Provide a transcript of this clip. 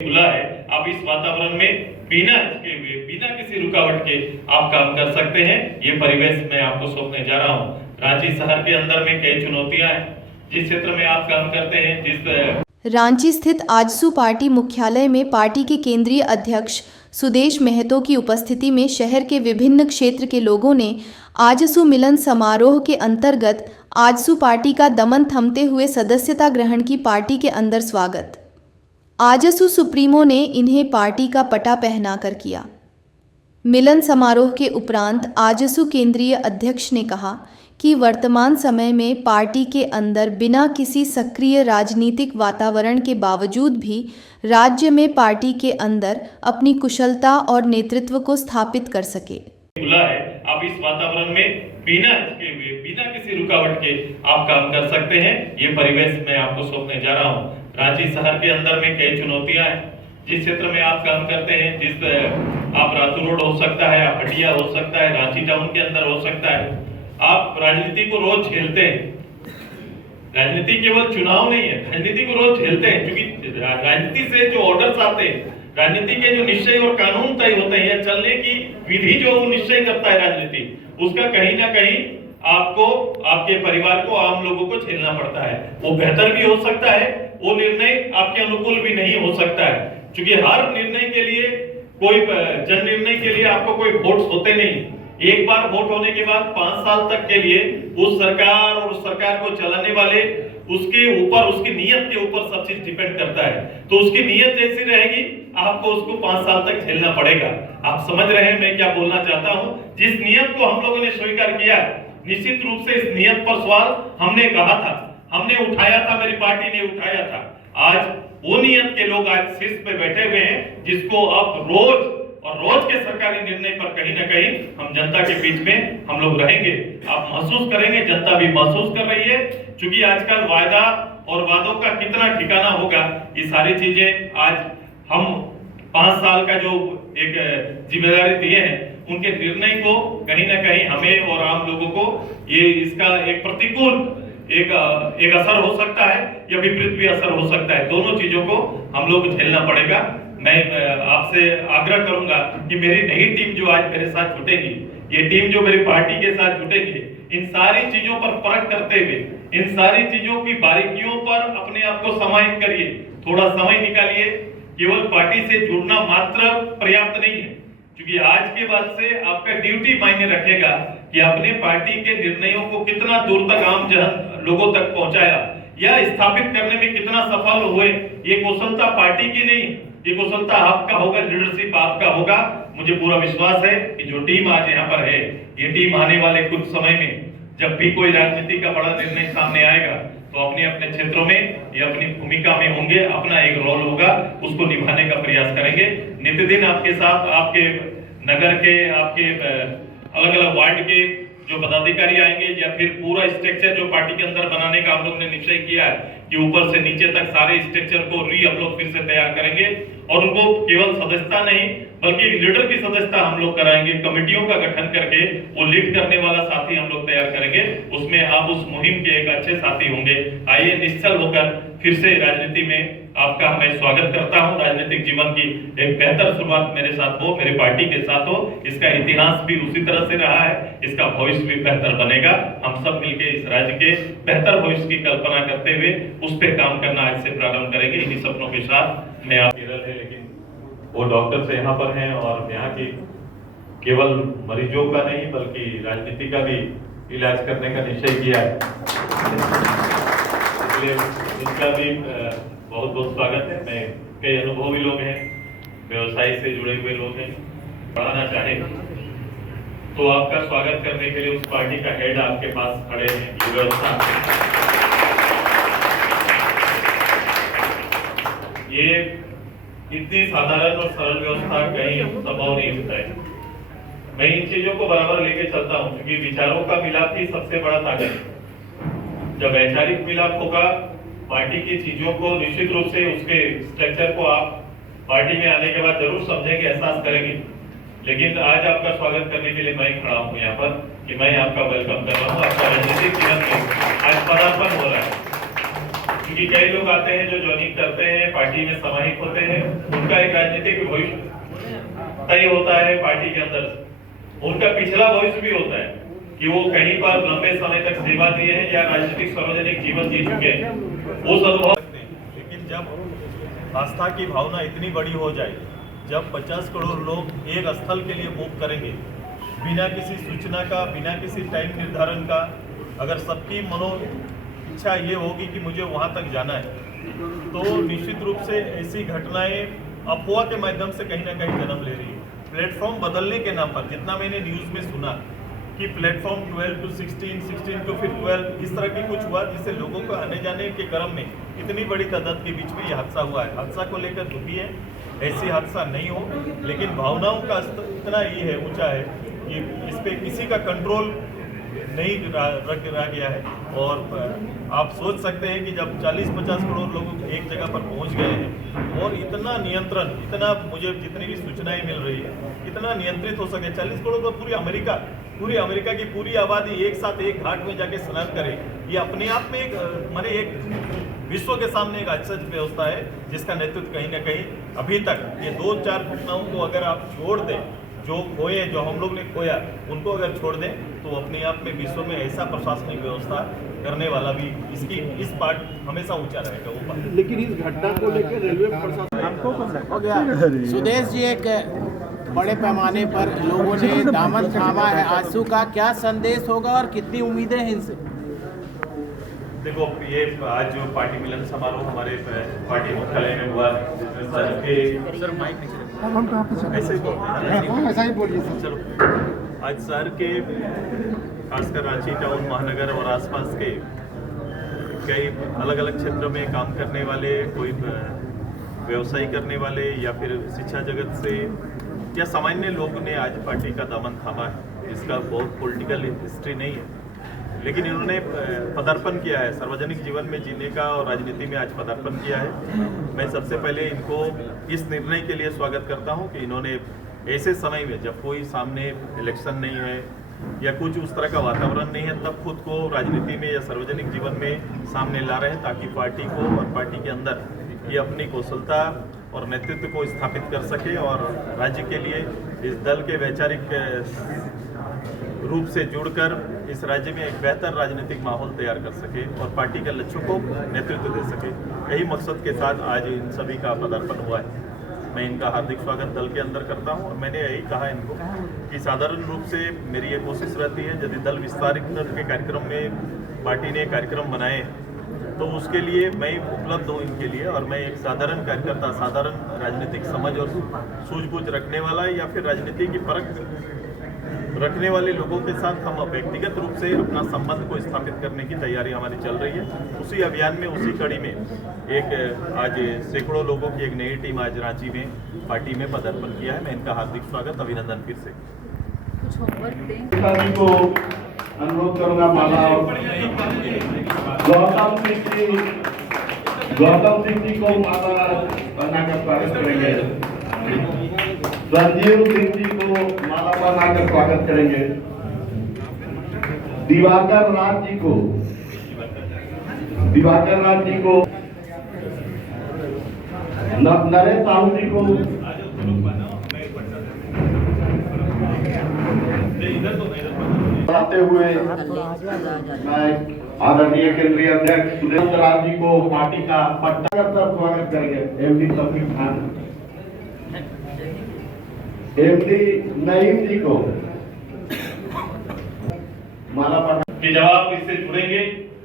खुला है। आप इस वातावरण में बिना हिचके हुए, बिना किसी रुकावट के आप काम कर सकते हैं। ये परिवेश मैं आपको सौंपने जा रहा हूँ। रांची शहर के अंदर में कई चुनौतियां हैं। जिस क्षेत्र में आप काम करते हैं, रांची स्थित आजसू पार्टी मुख्यालय में पार्टी के केंद्रीय अध्यक्ष सुदेश महतो की उपस्थिति में शहर के विभिन्न क्षेत्र के लोगों ने आजसू मिलन समारोह के अंतर्गत आजसू पार्टी का दमन थमते हुए सदस्यता ग्रहण की पार्टी के अंदर स्वागत आजसू सुप्रीमो ने इन्हें पार्टी का पटा पहनाकर किया। मिलन समारोह के उपरांत आजसू केंद्रीय अध्यक्ष ने कहा कि वर्तमान समय में पार्टी के अंदर बिना किसी सक्रिय राजनीतिक वातावरण के बावजूद भी राज्य में पार्टी के अंदर अपनी कुशलता और नेतृत्व को स्थापित कर सके। खुला है। आप इस वातावरण में बिना हिचके हुए, बिना किसी रुकावट के आप काम कर सकते हैं। ये परिवेश मैं आपको सौंपने जा रहा हूँ। रांची शहर के अंदर में कई चुनौतियां हैं। जिस क्षेत्र में आप काम करते हैं, आप रातू रोड हो सकता है, आप हटिया हो सकता है, रांची टाउन के अंदर हो सकता है। आप राजनीति को रोज झेलते हैं। राजनीति केवल चुनाव नहीं है, राजनीति को रोज झेलते हैं, क्योंकि राजनीति से जो ऑर्डर्स आते हैं, राजनीति के जो निश्चय और कानून तय होते हैं या चलने की विधि जो निश्चय करता है राजनीति, उसका कहीं ना कहीं आपको, आपके परिवार को, आम लोगों को झेलना पड़ता है। वो बेहतर भी हो सकता है, वो निर्णय आपके अनुकूल भी नहीं हो सकता है, क्योंकि हर निर्णय के लिए, कोई जन निर्णय के लिए आपको कोई वोट होते नहीं। एक बार वोट होने के बाद 5 साल तक के लिए उस सरकार और उस सरकार को चलाने वाले, उसके ऊपर, उसकी नीयत के ऊपर सब चीज डिपेंड करता है। तो उसकी नीयत जैसी रहेगी, आपको उसको 5 साल तक झेलना पड़ेगा। आप समझ रहे हैं मैं क्या बोलना चाहता हूं। जिस नीयत को हम लोगों ने स्वीकार किया, निश्चित रूप से इस नीयत पर सवाल हमने कहा था, हमने उठाया था, मेरी पार्टी ने उठाया था। आज वो नीयत के लोग आज शीर्ष पे बैठे हुए हैं, जिसको अब रोज के सरकारी निर्णय पर कहीं ना कहीं हम जनता के बीच में हम लोग रहेंगे। आप महसूस करेंगे, जनता भी महसूस कर रही है, क्योंकि आजकल वायदा और वादों का कितना ठिकाना होगा। ये सारी चीजें आज हम 5 साल का जो एक जिम्मेदारी दिए हैं, उनके निर्णय को कहीं ना कहीं हमें और आम लोगों को ये इसका एक प्रतिकूल एक असर हो सकता है या विपरीत भी असर हो सकता है। दोनों चीजों को हम लोग झेलना पड़ेगा। मैं आपसे आग्रह करूंगा कि मेरी नई टीम जो आज मेरे साथ जुटेगी, ये टीम जो मेरी पार्टी के साथ जुटेगी, इन सारी चीजों पर परख करते हुए, इन सारी चीजों की बारीकियों पर अपने आप को समाहित करिए। थोड़ा समय निकालिए। केवल पार्टी से जुड़ना मात्र पर्याप्त नहीं है, क्योंकि आज के बाद से आपका ड्यूटी मायने रखेगा कि अपने पार्टी के निर्णयों को कितना दूर तक आम लोगों तक पहुंचाया या स्थापित करने में कितना सफल हुए। ये कुशलता पार्टी की नहीं, ये कुशलता आपका होगा, लीडरशिप आपका होगा। मुझे पूरा विश्वास है कि जो टीम आज यहाँ पर है, ये टीम आने वाले कुछ समय में जब भी कोई राजनीति का बड़ा निर्णय सामने आएगा, तो अपने अपने क्षेत्रों में ये अपनी भूमिका में होंगे, अपना एक रोल होगा, उसको निभाने का प्रयास करेंगे। नित्य दिन आपके साथ, आपके नगर के, आपके अलग अलग वार्ड के जो पदाधिकारी आएंगे, या फिर पूरा स्ट्रक्चर जो पार्टी के अंदर बनाने का हम लोग ने निश्चय किया है कि ऊपर से नीचे तक सारे स्ट्रक्चर को हम लोग फिर से तैयार करेंगे, और उनको केवल सदस्यता नहीं बल्कि लीडर की सदस्यता हम लोग कराएंगे। कमेटियों का गठन करके वो लीड करने वाला साथी हम लोग तैयार करेंगे। उसमें आप उस मुहिम के एक अच्छे साथी होंगे। आइए निश्चल होकर फिर से राजनीति में आपका मैं स्वागत करता हूं। राजनीतिक जीवन की एक बेहतर शुरुआत मेरे साथ हो, मेरे पार्टी के साथ हो। इसका इतिहास भी उसी तरह से रहा है, इसका भविष्य भी बेहतर बनेगा। हम सब मिलकर इस राज्य के बेहतर भविष्य की कल्पना करते हुए उस पर काम करना आज से प्रारंभ करेंगे। इन्हीं सपनों के साथ मैं आप केरल है, लेकिन वो डॉक्टर से यहाँ पर हैं और यहाँ की केवल मरीजों का नहीं बल्कि राजनीति का भी इलाज करने का निश्चय किया है, इसलिए इसका भी बहुत बहुत स्वागत है। मैं कई अनुभवी लोग हैं, व्यवसाय से जुड़े हुए लोग हैं, पढ़ाना चाहे तो आपका स्वागत करने के लिए उस पार्टी का हेड आपके पास खड़े हैं। ये व्यवस्था, ये इतनी साधारण और सरल व्यवस्था कहीं संभव नहीं होता है। मैं इन चीजों को बराबर लेके चलता हूँ, क्योंकि विचारों का मिलाप ही सबसे बड़ा ताकत है। जब वैचारिक मिलाप होगा, पार्टी की चीजों को निश्चित रूप से, उसके स्ट्रक्चर को आप पार्टी में आने के बाद जरूर समझेंगे, एहसास करेंगे। लेकिन आज आपका स्वागत करने के लिए मैं खड़ा हूँ यहाँ पर, कि मैं आपका वेलकम कर रहा हूँ। आपका राजनीतिक जीवन में आज पदार्पण हो रहा है, क्योंकि कई लोग आते हैं जो ज्वाइनिंग करते हैं, पार्टी में समाहित होते हैं, भविष्य तय होता है पार्टी के अंदर, उनका पिछला भविष्य भी होता है कि वो कहीं पर लंबे समय तक सेवा दिए हैं या राजनीतिक सार्वजनिक जीवन जी चुके हैं, वो अनुभव सकते हैं। लेकिन जब आस्था की भावना इतनी बड़ी हो जाए, जब 50 करोड़ लोग एक स्थल के लिए मूव करेंगे बिना किसी सूचना का, बिना किसी टाइम निर्धारण का, अगर सबकी मनो इच्छा ये होगी कि मुझे वहाँ तक जाना है, तो निश्चित रूप से ऐसी घटनाएं अफवाह के माध्यम से कहीं ना कहीं जन्म ले रही है। प्लेटफॉर्म बदलने के नाम पर जितना मैंने न्यूज़ में सुना कि प्लेटफॉर्म 12 to 16, 16 to फिर 12, इस तरह की कुछ हुआ जिससे लोगों को आने जाने के क्रम में इतनी बड़ी तादाद के बीच में ये हादसा हुआ है। हादसा को लेकर दुखी है, ऐसी हादसा नहीं हो, लेकिन भावनाओं का स्तर इतना ये है, ऊंचा है कि इस पे किसी का कंट्रोल नहीं रह गया है। और आप सोच सकते हैं कि जब 40-50 करोड़ लोग एक जगह पर पहुंच गए हैं और इतना नियंत्रण, इतना मुझे जितनी भी सूचनाएं मिल रही है, इतना नियंत्रित हो सके, 40 करोड़ तो पूरी अमेरिका की पूरी आबादी एक साथ एक घाट में जाके स्नान करे, ये अपने आप में एक विश्व के सामने एक आश्चर्य व्यवस्था है, जिसका नेतृत्व कहीं ना कहीं अभी तक ये 2-4 घटनाओं को अगर आप छोड़ दें, जो खोए, जो हम लोग ने खोया, उनको अगर छोड़ दें, तो अपने आप में विश्व में ऐसा प्रशासनिक व्यवस्था करने वाला भी इस पार्ट हमेशा ऊंचा रहेगा वो पार्ट। लेकिन इस घटना को लेकर रेलवे प्रशासन हो गया। सुदेश जी, एक बड़े पैमाने पर लोगों ने दामन थामा है आंसू का, क्या संदेश होगा और कितनी उम्मीदें हैं इनसे? देखो, ये आज जो पार्टी मिलन समारोह हमारे पार्टी मुख्यालय में हुआ, सर माइक ऐसे ही बोलिए सर। चलो, आज शहर के खासकर रांची टाउन, महानगर और आसपास के कई अलग अलग क्षेत्रों में काम करने वाले, कोई व्यवसाय करने वाले या फिर शिक्षा जगत से या सामान्य लोग ने आज पार्टी का दामन थामा है। इसका बहुत पॉलिटिकल हिस्ट्री नहीं है, लेकिन इन्होंने पदार्पण किया है सार्वजनिक जीवन में जीने का, और राजनीति में आज पदार्पण किया है। मैं सबसे पहले इनको इस निर्णय के लिए स्वागत करता हूं कि इन्होंने ऐसे समय में, जब कोई सामने इलेक्शन नहीं है या कुछ उस तरह का वातावरण नहीं है, तब खुद को राजनीति में या सार्वजनिक जीवन में सामने ला रहे हैं, ताकि पार्टी को और पार्टी के अंदर ये अपनी कौशलता और नेतृत्व को स्थापित कर सके और राज्य के लिए इस दल के वैचारिक रूप से जुड़कर इस राज्य में एक बेहतर राजनीतिक माहौल तैयार कर सके और पार्टी के लक्ष्यों को नेतृत्व दे सके। यही मकसद के साथ आज इन सभी का पदार्पण हुआ है। मैं इनका हार्दिक स्वागत दल के अंदर करता हूं, और मैंने यही कहा इनको कि साधारण रूप से मेरी ये कोशिश रहती है, यदि दल विस्तारीकरण के कार्यक्रम में पार्टी ने कार्यक्रम बनाए तो उसके लिए मैं उपलब्ध हूँ इनके लिए, और मैं एक साधारण कार्यकर्ता, साधारण राजनीतिक समझ और सूझबूझ रखने वाला या फिर राजनीति की परख रखने वाले लोगों के साथ हम व्यक्तिगत रूप से अपना संबंध को स्थापित करने की तैयारी हमारी चल रही है। उसी अभियान में, उसी कड़ी में एक आज सैकड़ों लोगों की एक नई टीम आज रांची में पार्टी में पदार्पण किया है। मैं इनका हार्दिक स्वागत, अभिनंदन फिर से। कुछ होमवर्क को अनुरोध करूंगा माला गौतम सिंह जी को माला बनाकर स्वागत करेंगे। संजीव सिंह जी को माला बनाकर स्वागत करेंगे। दिवाकर राज जी को नरेश साहू जी को आते हुए मैं आदरणीय केंद्रीय अध्यक्ष सुरेंद्र राज जी को पार्टी का पट्टा कर स्वागत करेंगे। एमडी तौफीक खान, एमडी नईम जी को माला कि जब आप इससे जुड़ेंगे